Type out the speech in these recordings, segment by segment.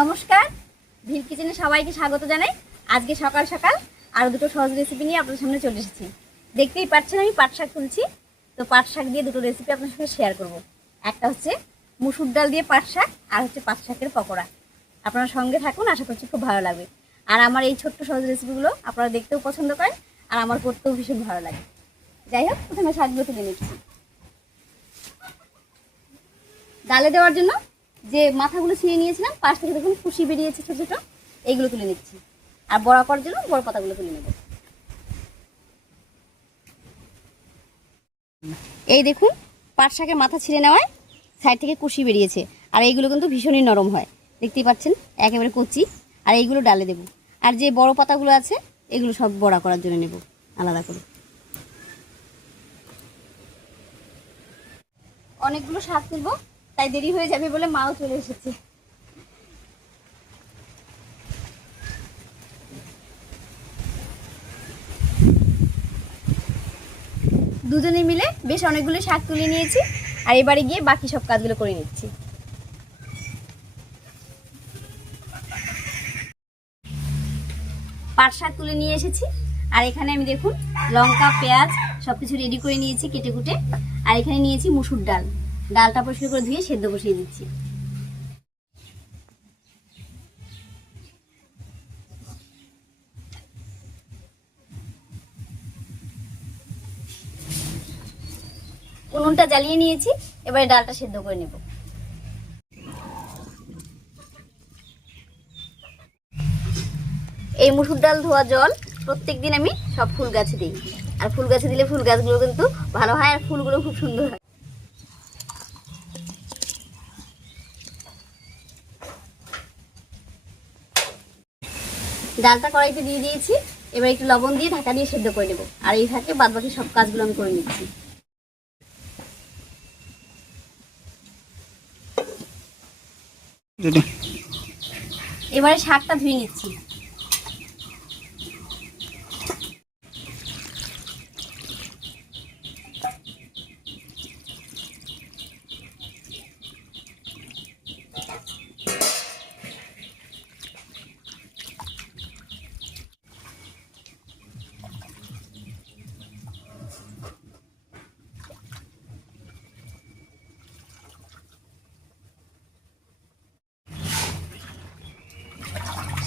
নমস্কার, ভিল কিচেনে সবাইকে স্বাগত জানাই। আজকে সকাল সকাল আরও দুটো সহজ রেসিপি নিয়ে আপনাদের সামনে চলে এসেছি। দেখতেই পাচ্ছেন আমি পাট শাক তুলছি। তো পাট শাক দিয়ে দুটো রেসিপি আপনার সঙ্গে শেয়ার করব। একটা হচ্ছে মুসুর ডাল দিয়ে পাট শাক, আর হচ্ছে পাট শাকের পকোড়া। আপনারা সঙ্গে থাকুন, আশা করছি খুব ভালো লাগবে। আর আমার এই ছোট্ট সহজ রেসিপিগুলো আপনারা দেখতেও পছন্দ করেন, আর আমার করতেও ভীষণ ভালো লাগে। যাই হোক, প্রথমে শাকগুলো তুলে নিচ্ছি। ডালে দেওয়ার জন্য যে মাথাগুলো ছিঁড়ে নিয়েছিলাম, পাশ থেকে দেখুন কুশি বেরিয়েছে ছোট ছোট, এইগুলো তুলে নিচ্ছি। আর বড়া করার জন্য বড় পাতাগুলো তুলে নেব। এই দেখুন, পাট শাকের মাথা ছিঁড়ে নেওয়ায় সাইড থেকে কুশি বেরিয়েছে, আর এইগুলো কিন্তু ভীষণই নরম হয়, দেখতেই পাচ্ছেন একেবারে কচি। আর এইগুলো ডালে দেব। আর যে বড় পাতাগুলো আছে এগুলো সব বড়া করার জন্য নেব আলাদা করে। অনেকগুলো শাক তুলব, তাই দেরি হয়ে যাবে বলে মাও চলে এসেছে। দুজনে মিলে বেশ অনেকগুলো শাক তুলে নিয়েছি, আর এবারে গিয়ে বাকি সব কাজগুলো করে নিচ্ছি। পাট শাক তুলে নিয়ে এসেছি, আর এখানে আমি দেখুন লঙ্কা পেঁয়াজ সবকিছু রেডি করে নিয়েছি কেটে কুটে। আর এখানে নিয়েছি মুসুর ডাল, ডালটা পরিষ্কার করে ধুয়ে সেদ্ধ বসিয়ে দিচ্ছি। উনুনটা জ্বালিয়ে নিয়েছি, এবারে ডালটা সেদ্ধ করে নেব। এই মুসুর ডাল ধোয়া জল প্রত্যেকদিন আমি সব ফুল গাছে দিই, আর ফুল গাছে দিলে ফুল গাছগুলো কিন্তু ভালো হয়, আর ফুলগুলো খুব সুন্দর হয়। ডালটা কড়াইতে দিয়ে দিয়েছি, এবার একটু লবণ দিয়ে ঢাকা দিয়ে সেদ্ধ করে নেব। আর এই ফাঁকে বাদ বাকি সব কাজগুলো আমি করে নিচ্ছি। এবারে শাকটা ধুয়ে নিচ্ছি।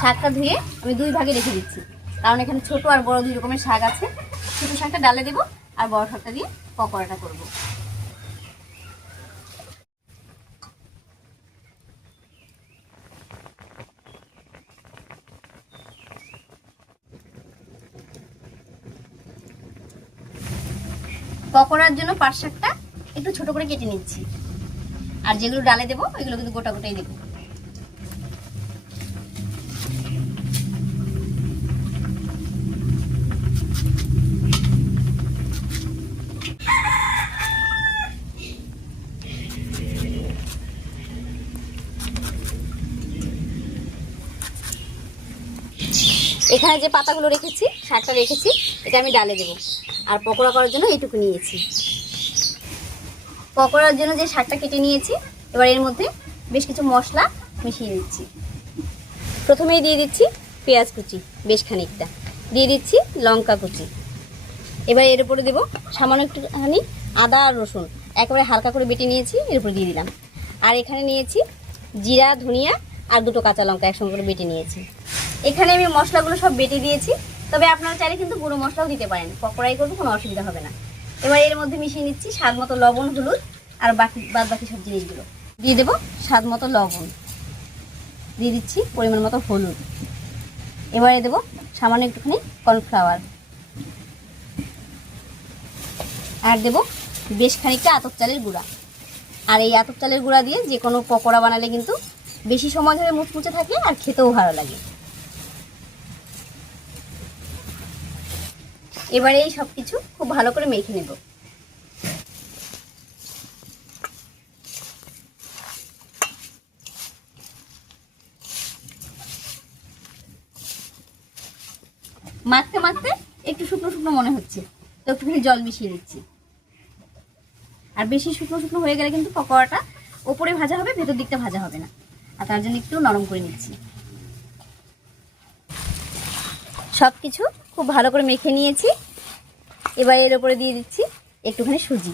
শাকটা ধুয়ে আমি দুই ভাগে রেখে দিচ্ছি, কারণ এখানে ছোট আর বড় দুই রকমের শাক আছে। ছোট শাকটা ডালে দেবো, আর বড় শাকটা দিয়ে পকোড়াটা করব। পকোড়ার জন্য পাট শাকটা একটু ছোট করে কেটে নিচ্ছি, আর যেগুলো ডালে দেবো এগুলো কিন্তু গোটা গোটাই দেবো। এখানে যে পাতাগুলো রেখেছি, শাকটা রেখেছি, এটা আমি ডালে দেবো। আর পকোড়া করার জন্য এইটুকু নিয়েছি। পকোড়ার জন্য যে শাকটা কেটে নিয়েছি, এবার এর মধ্যে বেশ কিছু মশলা মিশিয়ে দিচ্ছি। প্রথমেই দিয়ে দিচ্ছি পেঁয়াজ কুচি বেশ খানিকটা, দিয়ে দিচ্ছি লঙ্কা কুচি। এবার এর উপরে দেবো সামান্য একটুখানি আদা আর রসুন, একেবারে হালকা করে বেটে নিয়েছি, এর উপরে দিয়ে দিলাম। আর এখানে নিয়েছি জিরা ধনিয়া আর দুটো কাঁচা লঙ্কা একসঙ্গে করে বেটে নিয়েছি। এখানে আমি মশলাগুলো সব বেটে দিয়েছি, তবে আপনারা চাইলে কিন্তু গুঁড়ো মশলাও দিতে পারেন, পকোড়াই করবো, কোনো অসুবিধা হবে না। এবার এর মধ্যে মিশিয়ে নিচ্ছি স্বাদ মতো লবণ হলুদ, আর বাদ বাকি সব জিনিসগুলো দিয়ে দেবো। স্বাদ মতো লবণ দিয়ে দিচ্ছি, পরিমাণ মতো হলুদ। এবারে দেবো সামান্য একটুখানি কর্নফ্লাওয়ার, আর দেবো বেশ খানিকটা আতপ চালের গুঁড়া। আর এই আতপ চালের গুঁড়া দিয়ে যে কোনো পকোড়া বানালে কিন্তু বেশি সময় ধরে মুচমুচে থাকে, আর খেতেও ভালো লাগে। এবারে এই সব কিছু খুব ভালো করে মেখে নেব। মাখতে মাখতে একটু শুকনো শুকনো মনে হচ্ছে, তো একটুখানি জল মিশিয়ে দিচ্ছি। আর বেশি শুকনো শুকনো হয়ে গেলে কিন্তু পকোড়াটা ওপরে ভাজা হবে, ভেতর দিকটা ভাজা হবে না। আর তার জন্য একটু নরম করে নিচ্ছি। সব কিছু খুব ভালো করে মেখে নিয়েছি। এবার এর উপরে দিয়ে দিচ্ছি একটুখানি সুজি।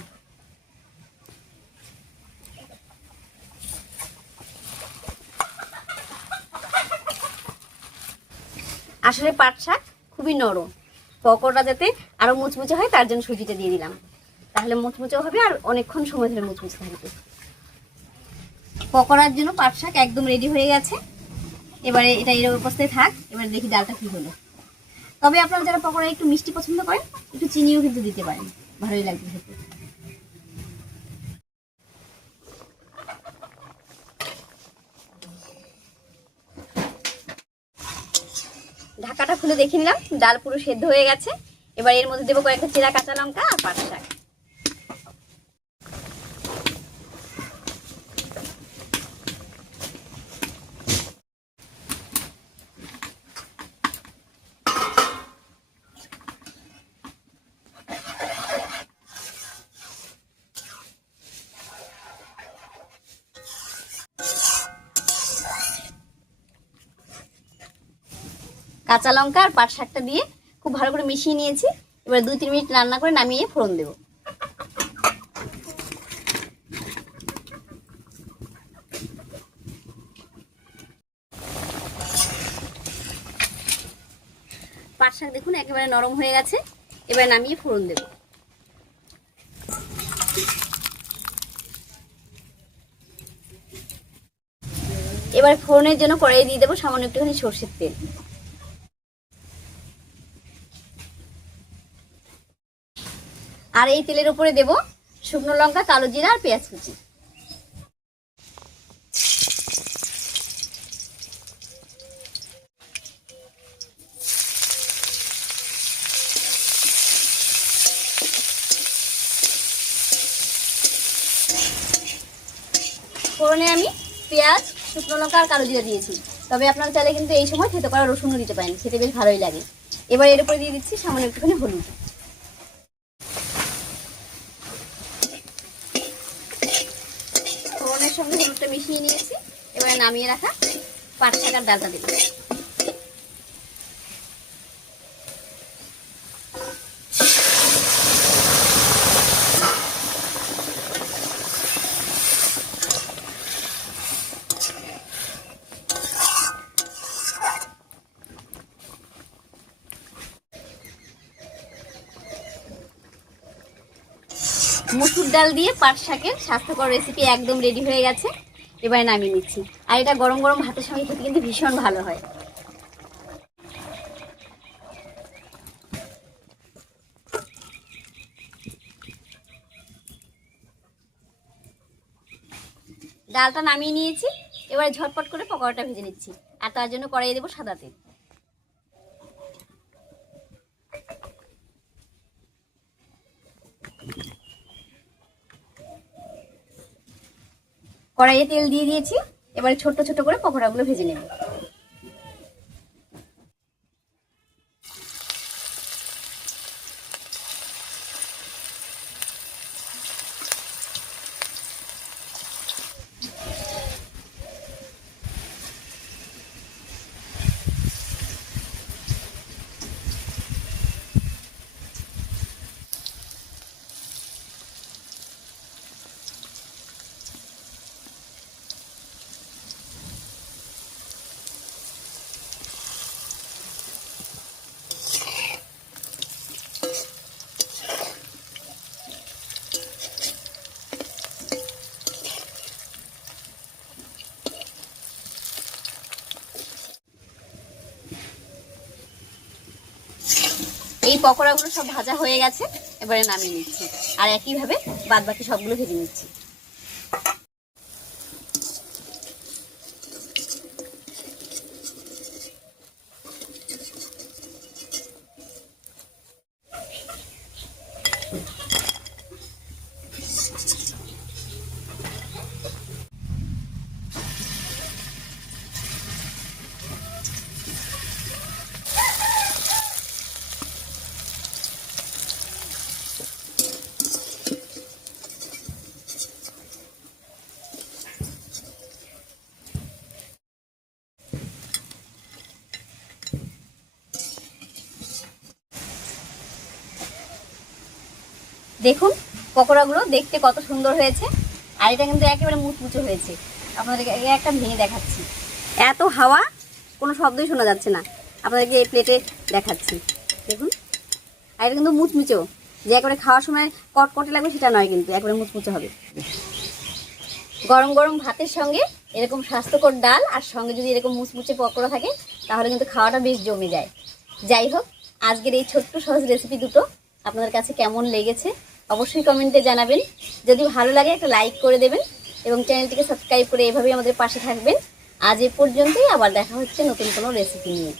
আসলে পাট শাক খুবই নরম, পকোড়া যাতে আরো মুচমুচে হয় তার জন্য সুজিটা দিয়ে দিলাম, তাহলে মুচমুচে হবে আর অনেকক্ষণ সময় ধরে মুচমুচে থাকবে। পকোড়ার জন্য পাট শাক একদম রেডি হয়ে গেছে। এবারে এটা এর অবস্থায় থাক, এবারে দেখি ডালটা কি হলো। তবে আপনারা যারা পকোড়া একটু মিষ্টি পছন্দ করেন একটু চিনিও কিন্তু দিতে পারেন, ভালোই লাগবে খেতে। ঢাকাটা খুলে দেখে নিলাম, ডাল পুরো সেদ্ধ হয়ে গেছে। এবার এর মধ্যে দেবো কয়েকটা চেরা কাঁচা লঙ্কা আর পাট শাক। কাঁচা লঙ্কা আর পাট শাকটা দিয়ে খুব ভালো করে মিশিয়ে নিয়েছি। এবার 2-3 মিনিট রান্না করে নামিয়ে ফোড়ন দেবো। পাট শাক দেখুন একেবারে নরম হয়ে গেছে। এবার নামিয়ে ফোড়ন দেবো। এবার ফোড়নের জন্য কড়াই দিয়ে দেবো সামান্য একটুখানি সরষের তেল। আর এই তেলের উপরে দেব শুকনো লঙ্কা, কালো জিরা আর পেঁয়াজ কুচি। ফোড়নে আমি পেঁয়াজ, শুকনো লঙ্কা আর কালো জিরা দিয়েছি, তবে আপনারা চাইলে কিন্তু এই সময় থেতো করা রসুনও দিতে পারেন, খেতে বেশ ভালোই লাগে। এবার এর উপরে দিয়ে দিচ্ছি সামান্য একটুখানি হলুদ। ফোড়নের সঙ্গে হলুদটা মিশিয়ে নিয়েছি। এবারে নামিয়ে রাখা পাট শাক আর ডালটা দেবো। মসুর ডাল দিয়ে পাট শাকের স্বাস্থ্যকর রেসিপি একদম রেডি হয়ে গেছে। এবারে নামিয়ে নিচ্ছি। আর এটা গরম গরম ভাতের সঙ্গে খেতে কিন্তু ভীষণ ভালো হয়। ডালটা নামিয়ে নিয়েছি। এবারে ঝটপট করে পকোড়াটা ভেজে নিচ্ছি। আর তার জন্য কড়াইয়ে দেবো সাদা তেল। কড়াইয়ে তেল দিয়ে দিয়েছি। এবারে ছোট ছোট করে পকোড়াগুলো ভেজে নেব। এই পকোড়াগুলো সব ভাজা হয়ে গেছে। এবারে নামিয়ে নিচ্ছি। আর একইভাবে বাদ বাকি সবগুলো ভেজে নিচ্ছি। দেখুন পকোড়াগুলো দেখতে কত সুন্দর হয়েছে, আর এটা কিন্তু একেবারে মুচমুচে হয়েছে। আপনাদেরকে একটা ভেঙে দেখাচ্ছি, এত হাওয়া কোনো শব্দই শোনা যাচ্ছে না। আপনাদেরকে এই প্লেটে দেখাচ্ছি, দেখুন। আর এটা কিন্তু মুচমুচেও, যে একেবারে খাওয়ার সময় কটকটে লাগবে সেটা নয়, কিন্তু একেবারে মুচমুচে হবে। গরম গরম ভাতের সঙ্গে এরকম স্বাস্থ্যকর ডাল, আর সঙ্গে যদি এরকম মুচমুচে পকোড়া থাকে, তাহলে কিন্তু খাওয়াটা বেশ জমে যায়। যাই হোক, আজকের এই ছোট্ট সহজ রেসিপি দুটো আপনাদের কাছে কেমন লেগেছে অবশ্যই কমেন্টে জানাবেন। যদি ভালো লাগে একটা লাইক করে দেবেন এবং চ্যানেলটিকে সাবস্ক্রাইব করে এভাবেই আমাদের পাশে থাকবেন। আজ এ পর্যন্তই, আবার দেখা হচ্ছে নতুন কোনো রেসিপি নিয়ে।